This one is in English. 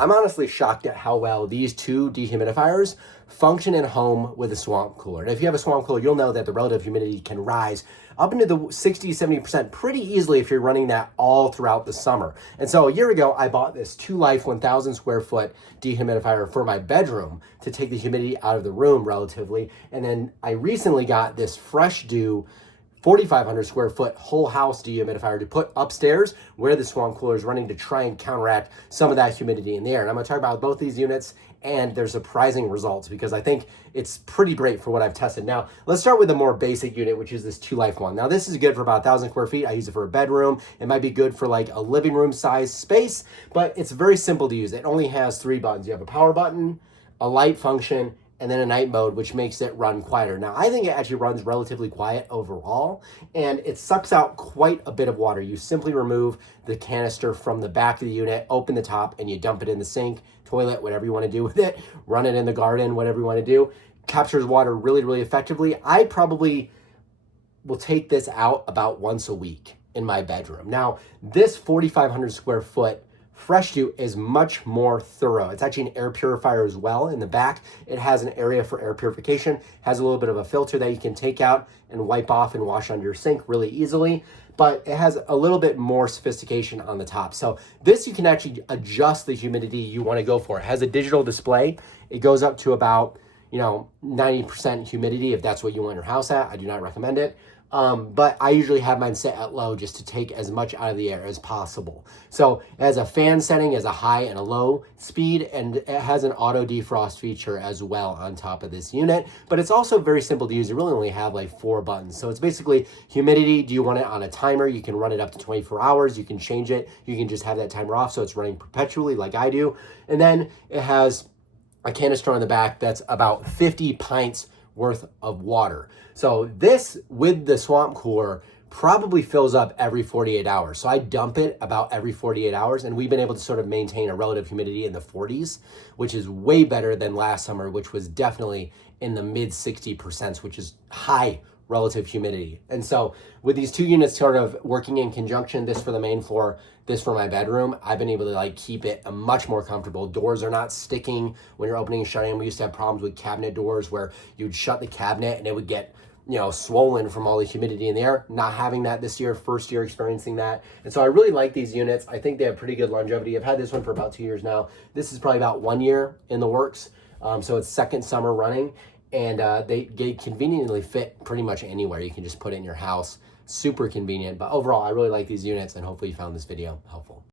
I'm honestly shocked at how well these two dehumidifiers function at home with a swamp cooler. And if you have a swamp cooler, you'll know that the relative humidity can rise up into the 60, 70% pretty easily if you're running that all throughout the summer. And so a year ago, I bought this ToLife 1,000 square foot dehumidifier for my bedroom to take the humidity out of the room relatively. And then I recently got this FRESHDEW 4,500 square foot whole house dehumidifier to put upstairs where the swamp cooler is running to try and counteract some of that humidity in the air. And I'm going to talk about both these units and their surprising results because I think it's pretty great for what I've tested. Now, let's start with the more basic unit, which is this ToLife one. Now, this is good for about 1,000 square feet. I use it for a bedroom. It might be good for like a living room size space, but it's very simple to use. It only has 3 buttons. You have a power button, a light function, and then a night mode, which makes it run quieter. Now, I think it actually runs relatively quiet overall, and it sucks out quite a bit of water. You simply remove the canister from the back of the unit, open the top, and you dump it in the sink, toilet, whatever you want to do with it, run it in the garden, whatever you want to do. Captures water really, really effectively. I probably will take this out about once a week in my bedroom. Now, this 4,500 square foot FRESHDEW is much more thorough. It's actually an air purifier as well. In the back, it has an area for air purification, has a little bit of a filter that you can take out and wipe off and wash under your sink really easily, but it has a little bit more sophistication on the top. So this, you can actually adjust the humidity you want to go for. It has a digital display. It goes up to about 90% humidity if that's what you want your house at. I do not recommend it. But I usually have mine set at low just to take as much out of the air as possible. So it has a fan setting as a high and a low speed, and it has an auto defrost feature as well on top of this unit, but it's also very simple to use. You really only have like 4 buttons. So it's basically humidity. Do you want it on a timer? You can run it up to 24 hours. You can change it. You can just have that timer off so it's running perpetually like I do. And then it has a canister on the back that's about 50 pints worth of water. So this, with the swamp cooler, probably fills up every 48 hours. So I dump it about every 48 hours, and we've been able to sort of maintain a relative humidity in the 40s, which is way better than last summer, which was definitely in the mid 60%, which is high relative humidity. And so with these two units sort of working in conjunction, this for the main floor, this for my bedroom, I've been able to like keep it a much more comfortable. Doors are not sticking when you're opening and shutting them. We used to have problems with cabinet doors where you'd shut the cabinet and it would get swollen from all the humidity in the air. Not having that this year, first year experiencing that. And so I really like these units. I think they have pretty good longevity. I've had this one for about 2 years now. This is probably about 1 year in the works. So it's second summer running, and they conveniently fit pretty much anywhere. You can just put it in your house. Super convenient. But overall, I really like these units, and hopefully you found this video helpful.